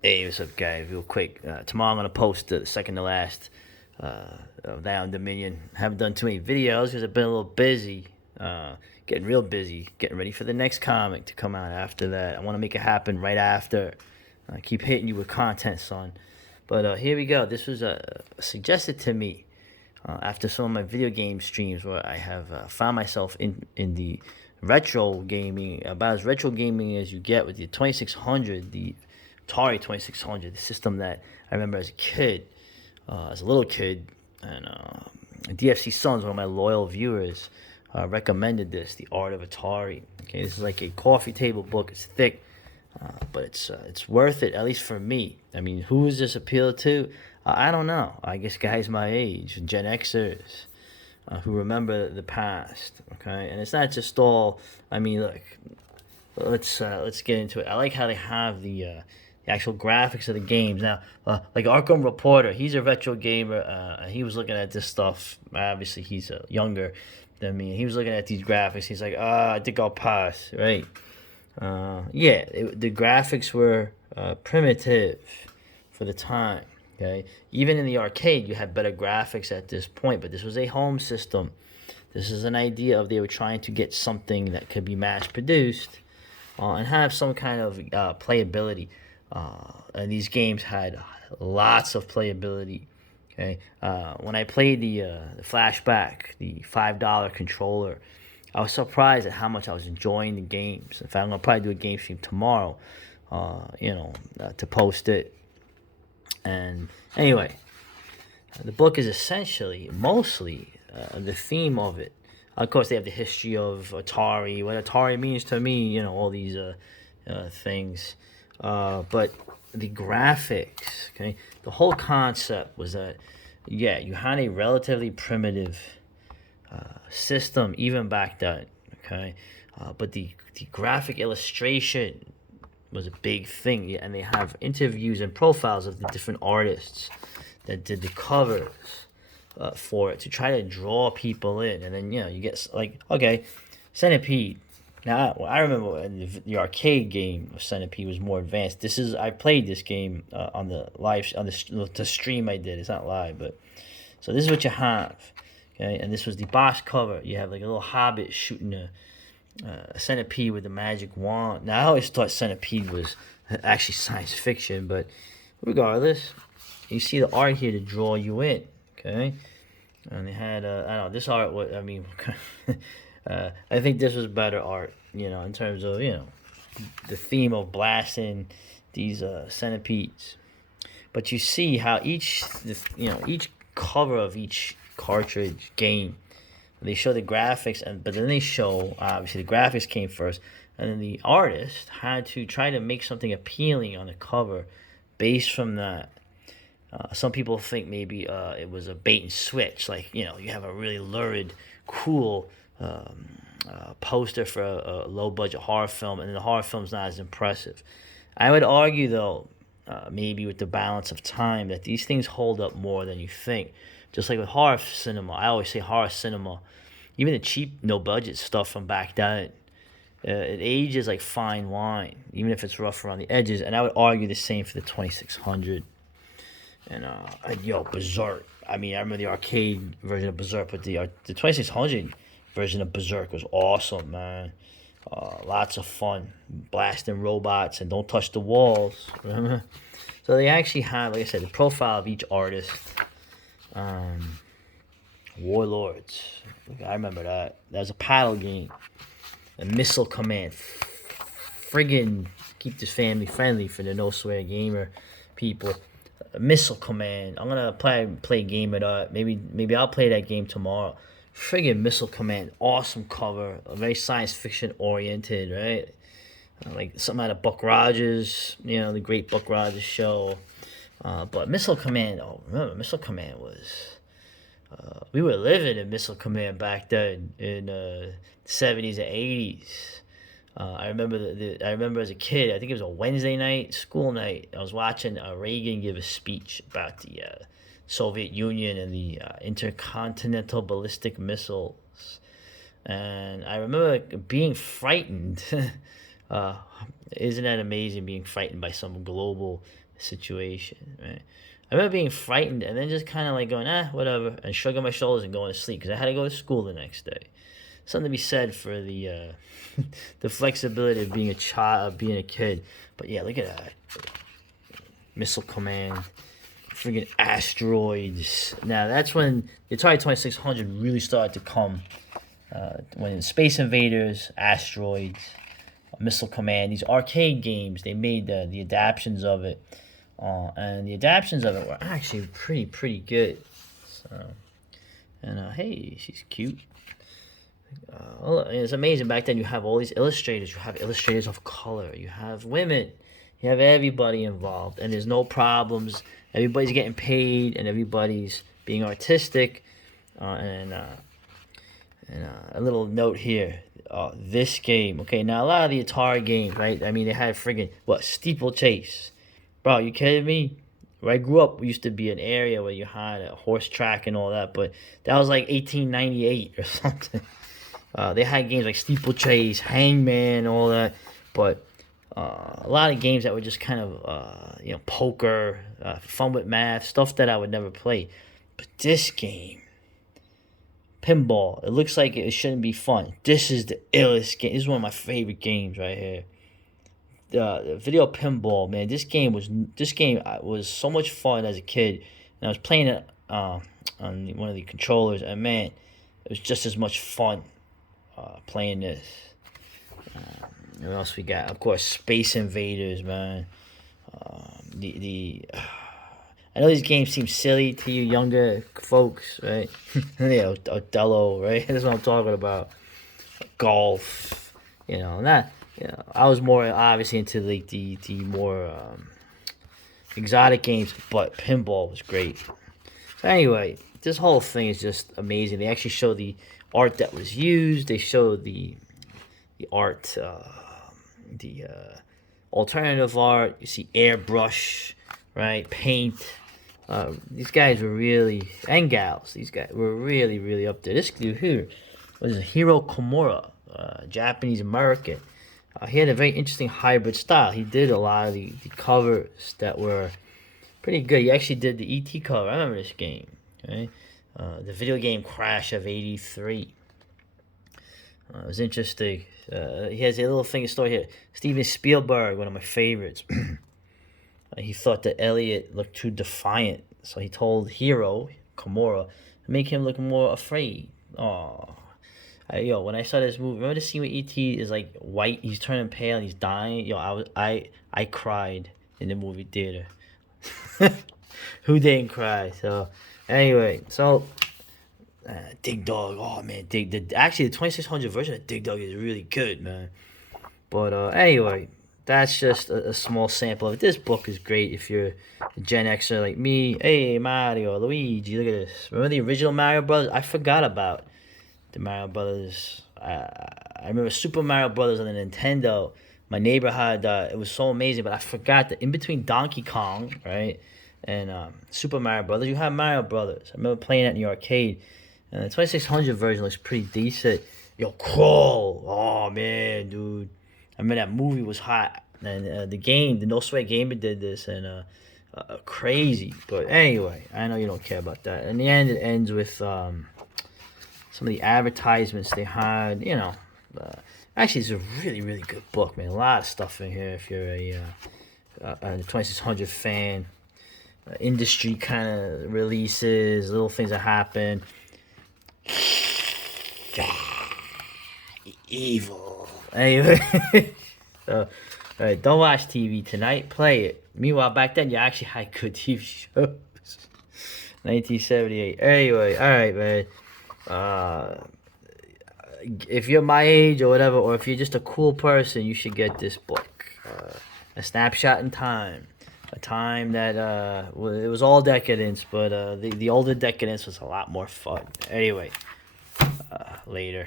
Hey, what's up, guys? Real quick. Tomorrow I'm gonna post the second to last of Down Dominion. Haven't done too many videos because I've been a little busy, getting real busy, getting ready for the next comic to come out after that. I want to make it happen right after. I keep hitting you with content, son. But here we go. This was suggested to me after some of my video game streams where I have found myself in the retro gaming, about as retro gaming as you get with the 2600, the Atari 2600, the system that I remember as a kid, as a little kid, and DFCSons, one of my loyal viewers, recommended the Art of Atari. Okay, this is like a coffee table book. It's thick, but it's worth it, at least for me. I mean, who is this appeal to? I don't know. I guess guys my age, Gen Xers, who remember the past. Okay, and it's not just all. I mean, look, let's get into it. I like how they have the actual graphics of the games now. Like Arkham Reporter, he's a retro gamer. He was looking at this stuff. Obviously, he's younger than me. He was looking at these graphics. He's like, I think I'll pass. Right? The graphics were primitive for the time. Okay, even in the arcade, you had better graphics at this point, but this was a home system. This is an idea of they were trying to get something that could be mass produced and have some kind of playability. And these games had lots of playability. Okay, when I played the flashback, the $5 controller, I was surprised at how much I was enjoying the games. In fact, I'm gonna probably do a game stream tomorrow, to post it. And anyway, the book is essentially, mostly, the theme of it. Of course, they have the history of Atari, what Atari means to me, all these things. But the graphics, okay, the whole concept was that, yeah, you had a relatively primitive system even back then, okay, but the graphic illustration was a big thing, yeah, and they have interviews and profiles of the different artists that did the covers for it to try to draw people in, and then you get like, okay, Centipede. Now I remember in the arcade game of Centipede was more advanced. I played this game on the the stream I did. It's not live, but so this is what you have, okay, and this was the box cover. You have like a little hobbit shooting a centipede with a magic wand. Now I always thought Centipede was actually science fiction, but regardless, you see the art here to draw you in, okay? And they had I don't know, this art. What I mean, I think this was better art, in terms of the theme of blasting these centipedes. But you see how each cover of each cartridge game, they show the graphics, but then they show, obviously the graphics came first, and then the artist had to try to make something appealing on the cover based from that. Some people think maybe it was a bait and switch, like you have a really lurid, cool poster for a low budget horror film, and then the horror film's not as impressive. I would argue, though, maybe with the balance of time, that these things hold up more than you think. Just like with horror cinema, I always say horror cinema, even the cheap, no budget stuff from back then, it ages like fine wine, even if it's rough around the edges. And I would argue the same for the 2600. And Berserk. I mean, I remember the arcade version of Berserk, but the 2600 version of Berserk was awesome, man. Lots of fun, blasting robots and don't touch the walls. Remember? So they actually have, like I said, the profile of each artist. Warlords. I remember that. That was a paddle game. A missile command. Friggin' keep this family friendly for the no swear gamer people. A missile command. I'm gonna play a game it up. Maybe I'll play that game tomorrow. Friggin' missile command. Awesome cover. Very science fiction oriented, right? Like something out of Buck Rogers. The great Buck Rogers show. But Missile Command, remember, Missile Command was. We were living in Missile Command back then in the 70s and 80s. I remember as a kid, I think it was a Wednesday night, school night. I was watching Reagan give a speech about the Soviet Union and the intercontinental ballistic missiles. And I remember being frightened. Isn't that amazing being frightened by some global situation, right? I remember being frightened and then just kind of like going, whatever, and shrugging my shoulders and going to sleep because I had to go to school the next day. Something to be said for the the flexibility of being a child, of being a kid. But yeah, look at that. Missile Command, friggin' asteroids. Now that's when the Atari 2600 really started to come. When Space Invaders, asteroids, Missile Command, these arcade games, they made the adaptions of it, and the adaptions of it were actually pretty good. So, and hey, she's cute. It's amazing. Back then, you have all these illustrators. You have illustrators of color. You have women. You have everybody involved, and there's no problems. Everybody's getting paid, and everybody's being artistic. And a little note here. This game. Okay, now a lot of the Atari games, right? I mean, they had friggin' steeplechase. Bro, you kidding me? Where I grew up, used to be an area where you had a horse track and all that, but that was like 1898 or something. They had games like steeplechase, hangman, all that, but a lot of games that were just kind of poker, fun with math, stuff that I would never play. But this game, pinball, it looks like it shouldn't be fun. This is the illest game. This is one of my favorite games right here. The video pinball, man. This game was so much fun as a kid, and I was playing it on one of the controllers, and man, it was just as much fun playing this. What else we got? Of course, Space Invaders, man. I know these games seem silly to you younger folks, right? Yeah, Othello, right? That's what I'm talking about. Golf, not. I was more obviously into like the more exotic games, but pinball was great. So anyway, this whole thing is just amazing. They actually show the art that was used. They show the art, the alternative art. You see airbrush, right? Paint. These guys were really, and gals, these guys were really up there. This dude here was Hiro Komura, Japanese American. He had a very interesting hybrid style. He did a lot of the covers that were pretty good. He actually did the E.T. cover. I remember this game. Right? The video game Crash of '83. It was interesting. He has a little thing in store here. Steven Spielberg, one of my favorites. He thought that Elliot looked too defiant, so he told Hiro Komura to make him look more afraid. Oh, when I saw this movie, remember the scene where E.T. is like white, he's turning pale, and he's dying. I cried in the movie theater. Who didn't cry? So anyway, Dig Dug. Oh man, actually the 2600 version of Dig Dug is really good, man. But anyway, that's just a small sample of it. This book is great if you're a Gen Xer like me. Hey, Mario, Luigi, look at this. Remember the original Mario Brothers? I forgot about the Mario Brothers. I remember Super Mario Brothers on the Nintendo. My neighbor had, it was so amazing, but I forgot that in between Donkey Kong, right, and Super Mario Brothers, you have Mario Brothers. I remember playing it in the arcade. And the 2600 version looks pretty decent. Crawl. Oh, man, dude. I mean, that movie was hot, and the No Sweat Gamer did this, and crazy. But anyway, I know you don't care about that. In the end, it ends with some of the advertisements they had. Actually, it's a really good book, man. A lot of stuff in here if you're a 2600 fan. Industry kind of releases, little things that happen. Evil. Anyway, all right, don't watch TV tonight. Play it. Meanwhile, back then, you actually had good TV shows. 1978. Anyway, all right, man. If you're my age or whatever, or if you're just a cool person, you should get this book. A Snapshot in Time. A time that it was all decadence, but the older decadence was a lot more fun. Anyway, later.